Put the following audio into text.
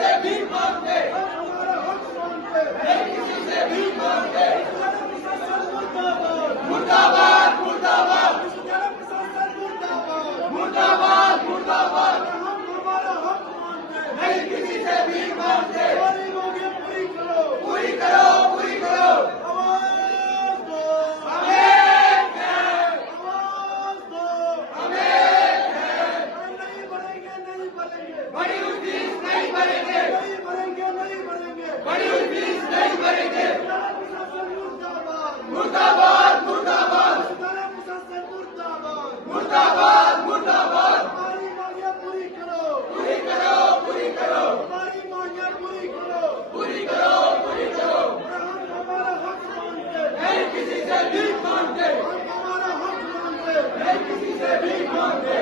से भी मांगते, हमारा हक मांगते, नहीं किसी से भी मांगते। मुर्दाबाद, मुर्दाबाद, मुर्दाबाद, मुर्दाबाद, मुर्दाबाद, हम हमारा हक मांगते, नहीं किसी से भी मांगते। हमारी मांगे पूरी करो, पूरी करो, पूरी करो। आवाज दो, हमें है, आवाज दो, हमें है। नहीं बढ़ेंगे, नहीं बढ़ेंगे, बड़ी हुई फीस नहीं भरेंगे, नहीं बढ़ेंगे, नहीं बढ़ेंगे, बड़ी हुई फीस नहीं भरेंगे। मुर्दाबाद, मुर्दाबाद, मुर्दाबाद, मुर्दाबाद, मुर्दाबाद, मुर्दाबाद। हमारी मांगे पूरी करो, पूरी करो, पूरी करो, हमारी मांगे पूरी करो, पूरी करो, पूरी करो। हम हमारा हक मांगते, नहीं किसी से भी मांगते, हम हमारा हक मांगते, नहीं किसी से भी मांगते।